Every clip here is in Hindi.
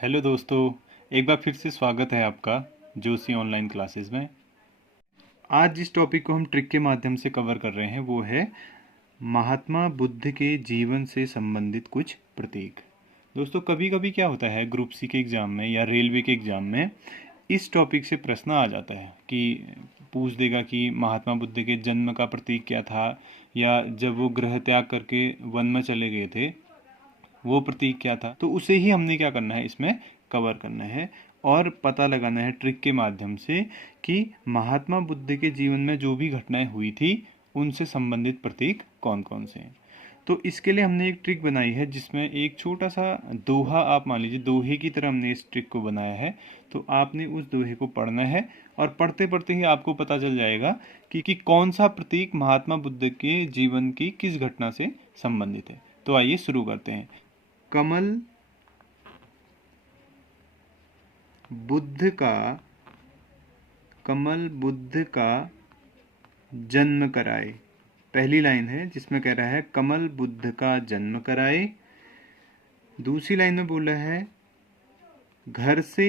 हेलो दोस्तों, एक बार फिर से स्वागत है आपका जोशी ऑनलाइन क्लासेस में। आज जिस टॉपिक को हम ट्रिक के माध्यम से कवर कर रहे हैं वो है महात्मा बुद्ध के जीवन से संबंधित कुछ प्रतीक। दोस्तों, कभी कभी क्या होता है ग्रुप सी के एग्ज़ाम में या रेलवे के एग्ज़ाम में इस टॉपिक से प्रश्न आ जाता है कि पूछ देगा कि महात्मा बुद्ध के जन्म का प्रतीक क्या था, या जब वो गृह त्याग करके वन में चले गए थे वो प्रतीक क्या था। तो उसे ही हमने क्या करना है, इसमें कवर करना है और पता लगाना है ट्रिक के माध्यम से कि महात्मा बुद्ध के जीवन में जो भी घटनाएं हुई थी उनसे संबंधित प्रतीक कौन कौन से हैं। तो इसके लिए हमने एक ट्रिक बनाई है जिसमें एक छोटा सा दोहा, आप मान लीजिए दोहे की तरह हमने इस ट्रिक को बनाया है। तो आपने उस दोहे को पढ़ना है और पढ़ते पढ़ते ही आपको पता चल जाएगा कि कौन सा प्रतीक महात्मा बुद्ध के जीवन की किस घटना से संबंधित है। तो आइए शुरू करते हैं। कमल बुद्ध का जन्म कराए। पहली लाइन है जिसमें कह रहा है कमल बुद्ध का जन्म कराए। दूसरी लाइन में बोला है घर से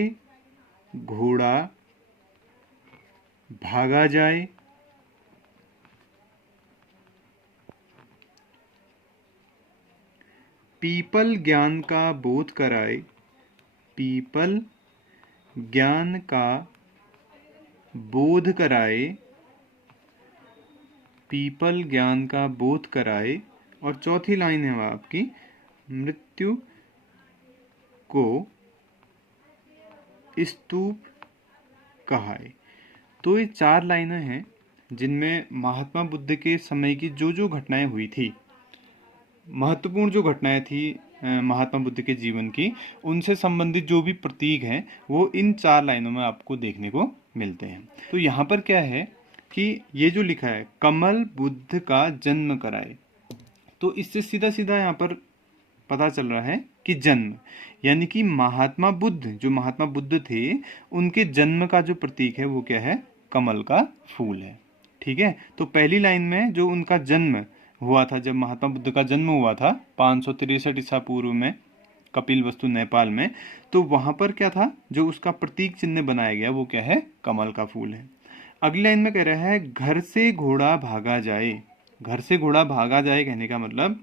घोड़ा भागा जाए। पीपल ज्ञान का बोध कराए। पीपल ज्ञान का बोध कराए। पीपल ज्ञान का बोध कराए। और चौथी लाइन है आपकी मृत्यु को स्तूप कहाए। तो ये चार लाइनें हैं जिनमें महात्मा बुद्ध के समय की जो जो घटनाएं हुई थी, महत्वपूर्ण जो घटनाएं थी महात्मा बुद्ध के जीवन की, उनसे संबंधित जो भी प्रतीक हैं वो इन चार लाइनों में आपको देखने को मिलते हैं। तो यहाँ पर क्या है कि ये जो लिखा है कमल बुद्ध का जन्म कराए, तो इससे सीधा सीधा यहाँ पर पता चल रहा है कि जन्म, यानी कि महात्मा बुद्ध, जो महात्मा बुद्ध थे, उनके जन्म का जो प्रतीक है वो क्या है, कमल का फूल है। ठीक है। तो पहली लाइन में जो उनका जन्म हुआ था, जब महात्मा बुद्ध का जन्म हुआ था 563 ईसा पूर्व में कपिलवस्तु नेपाल में, तो वहां पर क्या था, जो उसका प्रतीक चिन्ह बनाया गया वो क्या है, कमल का फूल है। अगली लाइन में कह रहा है घर से घोड़ा भागा जाए। घर से घोड़ा भागा जाए कहने का मतलब,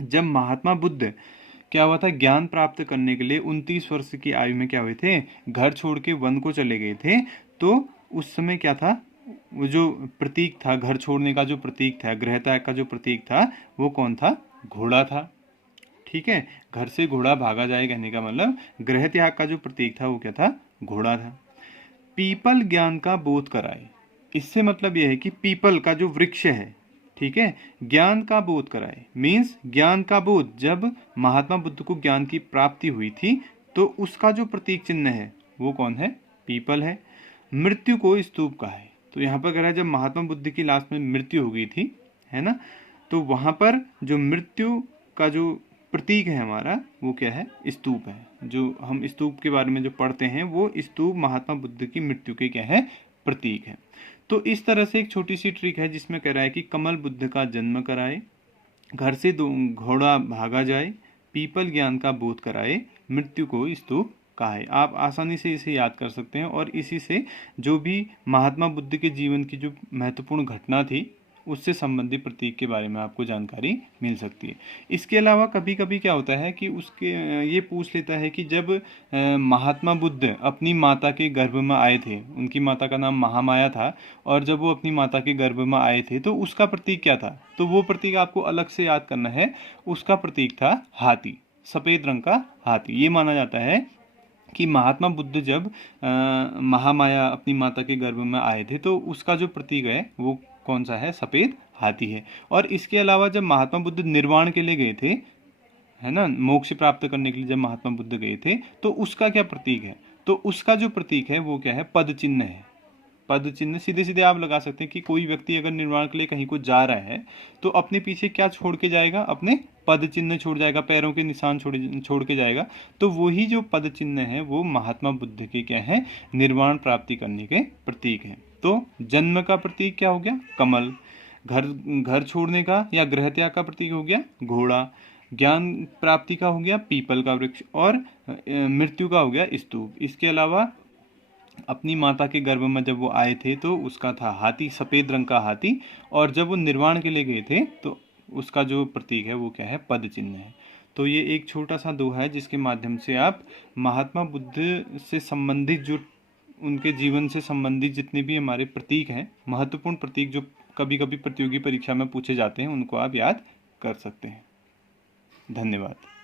जब महात्मा बुद्ध क्या हुआ था, ज्ञान प्राप्त करने के लिए 29 वर्ष की आयु में क्या हुए थे, घर छोड़ के वन को चले गए थे। तो उस समय क्या था, वो जो प्रतीक था घर छोड़ने का, जो प्रतीक था गृह त्याग का जो प्रतीक था, वो कौन था, घोड़ा था। ठीक है। घर से घोड़ा भागा जाए कहने का मतलब गृह त्याग का जो प्रतीक था वो क्या था, घोड़ा था। पीपल ज्ञान का बोध कराए, इससे मतलब यह है कि पीपल का जो वृक्ष है, ठीक है, ज्ञान का बोध कराए, मीन्स ज्ञान का बोध, जब महात्मा बुद्ध को ज्ञान की प्राप्ति हुई थी तो उसका जो प्रतीक चिन्ह है वो कौन है, पीपल है। मृत्यु को स्तूप कहा है। तो यहाँ पर कह रहा है जब महात्मा बुद्ध की लास्ट में मृत्यु हो गई थी, है ना, तो वहां पर जो मृत्यु का जो प्रतीक है हमारा वो क्या है, स्तूप है। जो हम स्तूप के बारे में जो पढ़ते हैं वो स्तूप महात्मा बुद्ध की मृत्यु के क्या है, प्रतीक है। तो इस तरह से एक छोटी सी ट्रिक है जिसमें कह रहा है कि कमल बुद्ध का जन्म कराए, घर से घोड़ा भागा जाए, पीपल ज्ञान का बोध कराए, मृत्यु को स्तूप कहाए। आप आसानी से इसे याद कर सकते हैं और इसी से जो भी महात्मा बुद्ध के जीवन की जो महत्वपूर्ण घटना थी उससे संबंधित प्रतीक के बारे में आपको जानकारी मिल सकती है। इसके अलावा कभी कभी क्या होता है कि उसके ये पूछ लेता है कि जब महात्मा बुद्ध अपनी माता के गर्भ में आए थे, उनकी माता का नाम महामाया था, और जब वो अपनी माता के गर्भ में आए थे तो उसका प्रतीक क्या था, तो वो प्रतीक आपको अलग से याद करना है। उसका प्रतीक था हाथी, सफ़ेद रंग का हाथी। ये माना जाता है कि महात्मा बुद्ध जब महामाया अपनी माता के गर्भ में आए थे तो उसका जो प्रतीक है वो कौन सा है, सफ़ेद हाथी है। और इसके अलावा जब महात्मा बुद्ध निर्वाण के लिए गए थे, है ना, मोक्ष प्राप्त करने के लिए जब महात्मा बुद्ध गए थे तो उसका क्या प्रतीक है, तो उसका जो प्रतीक है वो क्या है, पद चिन्ह है। पद चिन्ह सीधे सीधे आप लगा सकते हैं कि कोई व्यक्ति अगर निर्वाण के लिए कहीं को जा रहा है तो अपने पीछे क्या छोड़ के जाएगा, अपने पद चिन्ह छोड़ जाएगा, पैरों के निशान छोड़ के जाएगा। तो वही जो पद चिन्ह है वो महात्मा बुद्ध के क्या है, निर्वाण प्राप्ति करने के प्रतीक है। तो जन्म का प्रतीक क्या हो गया, कमल। घर छोड़ने का या गृह त्याग का प्रतीक हो गया घोड़ा। ज्ञान प्राप्ति का हो गया पीपल का वृक्ष, और मृत्यु का हो गया स्तूप। इसके अलावा अपनी माता के गर्भ में जब वो आए थे तो उसका था हाथी, सफेद रंग का हाथी, और जब वो निर्वाण के लिए गए थे तो उसका जो प्रतीक है वो क्या है, पद चिन्ह है। तो ये एक छोटा सा दोहा है जिसके माध्यम से आप महात्मा बुद्ध से संबंधित जो उनके जीवन से संबंधित जितने भी हमारे प्रतीक हैं, महत्वपूर्ण प्रतीक जो कभी कभी प्रतियोगी परीक्षा में पूछे जाते हैं, उनको आप याद कर सकते हैं। धन्यवाद।